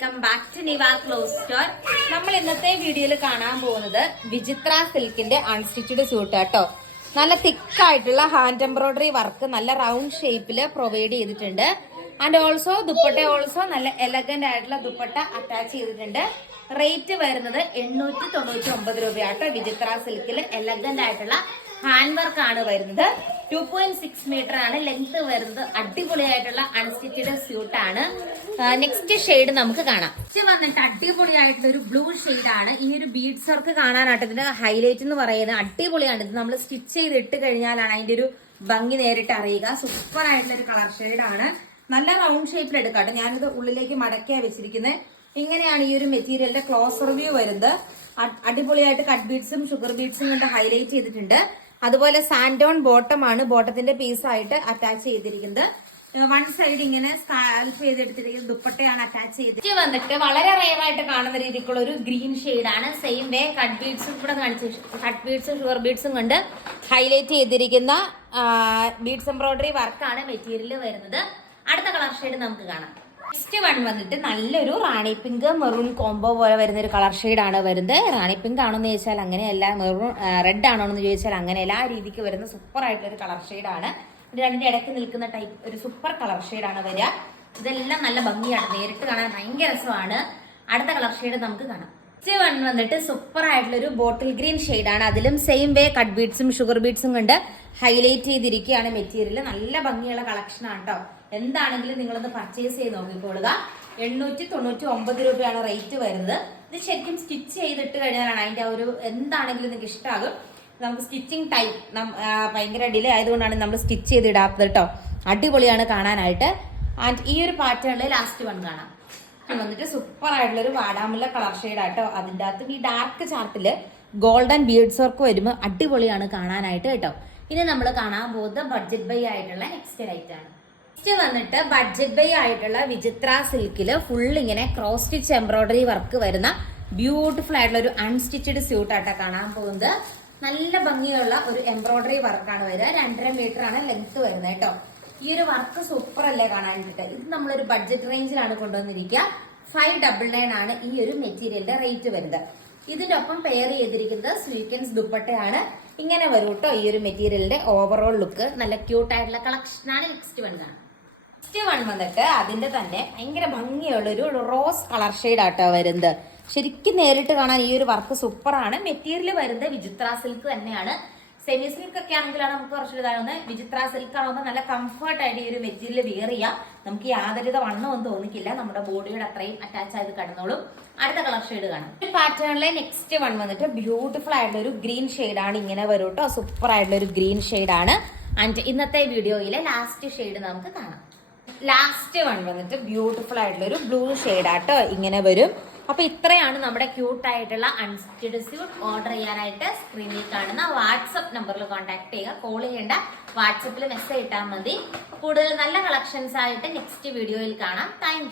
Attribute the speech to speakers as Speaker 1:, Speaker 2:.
Speaker 1: Welcome back to Niva clothes store നമ്മൾ ഇന്നത്തെ വീഡിയോയിൽ കാണാൻ പോകുന്നത് വിചിത്ര സിൽക്കിന്റെ അൺസ്റ്റിച്ചഡ് സ്യൂട്ട് കേട്ടോ നല്ല തിക്കായിട്ടുള്ള ഹാൻഡ് എംബ്രോയിഡറി വർക്ക് നല്ല റൗണ്ട് ഷേപ്പിൽ പ്രൊവൈഡ് ചെയ്തിട്ടുണ്ട്. ആൻഡ് ഓൾസോ ദുപ്പട്ട ഓൾസോ നല്ല എലഗന്റ് ആയിട്ടുള്ള ദുപ്പട്ട അറ്റാച്ച് ചെയ്തിട്ടുണ്ട്. റേറ്റ് വരുന്നത് എണ്ണൂറ്റി തൊണ്ണൂറ്റി ഒമ്പത് രൂപയാട്ടോ. വിചിത്ര സിൽക്കിൽ എലഗന്റ് ആയിട്ടുള്ള ഹാൻഡ് വർക്ക് ആണ് വരുന്നത്. ടു പോയിന്റ് സിക്സ് മീറ്റർ ആണ്. ലെങ്ത് വരുന്നത് അടിപൊളിയായിട്ടുള്ള അൺസ്റ്റിച്ചഡ് സ്യൂട്ട് ആണ്. നെക്സ്റ്റ് ഷെയ്ഡ് നമുക്ക് കാണാം. നെക്സ്റ്റ് വന്നിട്ട് അടിപൊളിയായിട്ടുള്ള ഒരു ബ്ലൂ ഷെയ്ഡ് ആണ്. ഈ ഒരു ബീഡ്സ് വർക്ക് കാണാനായിട്ട് ഇതിന്റെ ഹൈലൈറ്റ് എന്ന് പറയുന്നത് അടിപൊളിയാണ്. ഇത് നമ്മൾ സ്റ്റിച്ച് ചെയ്ത് ഇട്ട് കഴിഞ്ഞാലാണ് അതിന്റെ ഒരു ഭംഗി നേരിട്ട് അറിയുക. സൂപ്പർ ആയിട്ടുള്ള ഒരു കളർ ഷെയ്ഡ് ആണ്. നല്ല റൗണ്ട് ഷേപ്പിൽ എടുക്കാട്ടെ. ഞാനിത് ഉള്ളിലേക്ക് മടക്കിയാ വെച്ചിരിക്കുന്നത് ഇങ്ങനെയാണ് ഈ ഒരു മെറ്റീരിയലിന്റെ ക്ലോസ് റിവ്യൂ വരുന്നത്. അടിപൊളിയായിട്ട് കട്ട് ബീഡ്സും ഷുഗർ ബീഡ്സും കൊണ്ട് ഹൈലൈറ്റ് ചെയ്തിട്ടുണ്ട്. അതുപോലെ സാൻഡോൺ ബോട്ടം ആണ് ബോട്ടത്തിന്റെ പീസായിട്ട് അറ്റാച്ച് ചെയ്തിരിക്കുന്നത്. വൺ സൈഡ് ഇങ്ങനെ സ്കാൽഫ് ചെയ്തെടുത്തിരിക്കുന്ന ദുപ്പട്ടയാണ് അറ്റാച്ച് ചെയ്ത് വന്നിട്ട് വളരെ റേവായിട്ട് കാണുന്ന രീതിക്കുള്ള ഒരു ഗ്രീൻ ആണ്. സെയിം വേ കട്ട് ബീഡ്സും കൂടെ കാണിച്ചു കട്ട് ബീഡ്സും ഷുഗർ ബീഡ്സും കൊണ്ട് ഹൈലൈറ്റ് ചെയ്തിരിക്കുന്ന ബീഡ്സ് എംബ്രോയിഡറി വർക്കാണ് മെറ്റീരിയൽ വരുന്നത്. അടുത്ത കളർ ഷെയ്ഡ് നമുക്ക് കാണാം. നെക്സ്റ്റ് വൺ വന്നിട്ട് നല്ലൊരു റാണി പിങ്ക് മെറൂൺ കോംബോ പോലെ വരുന്ന ഒരു കളർ ആണ് വരുന്നത്. റാണി പിങ്ക് ആണോ എന്ന് ചോദിച്ചാൽ അങ്ങനെയല്ല മെറൂൺ റെഡ് ആണോ എന്ന് ചോദിച്ചാൽ അങ്ങനെയല്ല. ആ രീതിക്ക് വരുന്ന സൂപ്പർ ആയിട്ടുള്ള ഒരു കളർ ഇത് രണ്ടിന്റെ ഇടയ്ക്ക് നിൽക്കുന്ന ടൈപ്പ് ഒരു സൂപ്പർ കളർ ആണ് വരിക. ഇതെല്ലാം നല്ല ഭംഗിയാണ്. നേരിട്ട് കാണാൻ ഭയങ്കര രസമാണ്. അടുത്ത കളർ ഷെയ്ഡ് നമുക്ക് കാണാം. നെക്സ്റ്റ് വൺ വന്നിട്ട് സൂപ്പർ ആയിട്ടുള്ള ഒരു ബോട്ടിൽ ഗ്രീൻ ആണ് അതിലും സെയിം വേ കട്ട് ബീഡ്സും ഷുഗർ ബീഡ്സും കൊണ്ട് ഹൈലൈറ്റ് ചെയ്തിരിക്കുകയാണ് മെറ്റീരിയൽ നല്ല ഭംഗിയുള്ള കളക്ഷനാണ് കേട്ടോ എന്താണെങ്കിലും നിങ്ങളൊന്ന് പർച്ചേസ് ചെയ്ത് നോക്കിക്കൊള്ളുക എണ്ണൂറ്റി തൊണ്ണൂറ്റി ഒമ്പത് രൂപയാണ് റേറ്റ് വരുന്നത്. ഇത് ശരിക്കും സ്റ്റിച്ച് ചെയ്തിട്ട് കഴിഞ്ഞാലാണ് അതിന്റെ ഒരു എന്താണെങ്കിലും നിങ്ങൾക്ക് ഇഷ്ടമാകും നമുക്ക് സ്റ്റിച്ചിങ് ടൈം ഭയങ്കര ഡിലേ ആയതുകൊണ്ടാണ് നമ്മൾ സ്റ്റിച്ച് ചെയ്ത് ഇടാത്തത് കേട്ടോ അടിപൊളിയാണ് കാണാനായിട്ട്. ആൻഡ് ഈ ഒരു പാറ്റേണിൽ ലാസ്റ്റ് വൺ കാണാം. വന്നിട്ട് സൂപ്പർ ആയിട്ടുള്ള ഒരു വാടാമുല്ല കളർ ഷെയ്ഡ് ആട്ടോ അതിന്റെ അകത്തും ഈ ഡാർക്ക് ചാർട്ടിൽ ഗോൾഡൻ ബീഡ്സ് വർക്ക് വരുമ്പോൾ അടിപൊളിയാണ് കാണാനായിട്ട് കേട്ടോ ഇനി നമ്മൾ കാണാൻ പോകുന്നത് ബഡ്ജറ്റ് ബൈ ആയിട്ടുള്ള നെക്സ്റ്റ് ലൈറ്റ് ആണ്. നെക്സ്റ്റ് വന്നിട്ട് ബഡ്ജറ്റ് ബൈ ആയിട്ടുള്ള വിചിത്ര സിൽക്കിൽ ഫുൾ ഇങ്ങനെ ക്രോസ് സ്റ്റിച്ച് എംബ്രോയിഡറി വർക്ക് വരുന്ന ബ്യൂട്ടിഫുൾ ആയിട്ടുള്ള ഒരു അൺസ്റ്റിച്ചഡ് സ്യൂട്ട് ആട്ടോ കാണാൻ പോകുന്നത്. നല്ല ഭംഗിയുള്ള ഒരു എംബ്രോയിഡറി വർക്കാണ് വരിക. രണ്ടര മീറ്റർ ആണ് ലെങ്ത് വരുന്നത് കേട്ടോ. ഈ ഒരു വർക്ക് സൂപ്പർ അല്ലേ കാണാനായിട്ട് ഇത് നമ്മളൊരു ബഡ്ജറ്റ് റേഞ്ചിലാണ് കൊണ്ടുവന്നിരിക്കുക. ഫൈവ് ഡബിൾ നയൻ ആണ് ഈ ഒരു മെറ്റീരിയലിന്റെ റേറ്റ് വരുന്നത്. ഇതിന്റെ ഒപ്പം പെയർ ചെയ്തിരിക്കുന്നത് സ്വീക്കൻസ് ദുപ്പട്ടയാണ്. ഇങ്ങനെ വരും കേട്ടോ ഈ ഒരു മെറ്റീരിയലിന്റെ ഓവറോൾ ലുക്ക് നല്ല ക്യൂട്ട് ആയിട്ടുള്ള കളക്ഷനാണ് നെക്സ്റ്റ് വൺ നെക്സ്റ്റ് വൺ വന്നിട്ട് അതിന്റെ തന്നെ ഭയങ്കര ഭംഗിയുള്ള ഒരു റോസ് കളർ ഷെയ്ഡ് ആട്ടോ വരുന്നത്. ശരിക്കും നേരിട്ട് കാണാൻ ഈ ഒരു വർക്ക് സൂപ്പറാണ്. മെറ്റീരിയൽ വരുന്നത് വിചിത്ര സിൽക്ക് തന്നെയാണ്. സെമി സിൽക്ക് ഒക്കെ ആണെങ്കിലാണ് നമുക്ക് കുറച്ചൊരു ഇതാകുന്നത് വിചിത്ര സിൽക്ക് ആകുമ്പോൾ നല്ല കംഫർട്ട് ആയിട്ട് ഈ ഒരു മെറ്റീരിയൽ വിയർ ചെയ്യാം. നമുക്ക് യാതൊരുവിധ വണ്ണമൊന്നും തോന്നിക്കില്ല. നമ്മുടെ ബോഡിയുടെ അത്രയും അറ്റാച്ച് ആയത് കിടന്നോളും. അടുത്ത കളർ ഷെയ്ഡ് കാണാം. ഈ പാറ്റേണിലെ നെക്സ്റ്റ് വൺ വന്നിട്ട് ബ്യൂട്ടിഫുൾ ആയിട്ടുള്ള ഒരു ഗ്രീൻ ആണ് ഇങ്ങനെ വരും കേട്ടോ സൂപ്പർ ആയിട്ടുള്ള ഒരു ഗ്രീൻ ആണ്. ആൻഡ് ഇന്നത്തെ വീഡിയോയിലെ ലാസ്റ്റ് ഷെയ്ഡ് നമുക്ക് കാണാം. ലാസ്റ്റ് വൺ വന്നിട്ട് ബ്യൂട്ടിഫുൾ ആയിട്ടുള്ള ഒരു ബ്ലൂ ആട്ടോ ഇങ്ങനെ വരും. അപ്പൊ ഇത്രയാണ് നമ്മുടെ ക്യൂട്ട് ആയിട്ടുള്ള അൺസ്റ്റിഡ് സ്യൂട്ട് ഓർഡർ ചെയ്യാനായിട്ട് സ്ക്രീനിൽ കാണുന്ന വാട്സപ്പ് നമ്പറിൽ കോൺടാക്ട് ചെയ്യുക. കോൾ ചെയ്യേണ്ട. വാട്സപ്പിൽ മെസ്സേജ് ഇട്ടാൽ മതി. കൂടുതൽ നല്ല കളക്ഷൻസ് ആയിട്ട് നെക്സ്റ്റ് വീഡിയോയിൽ കാണാം. താങ്ക്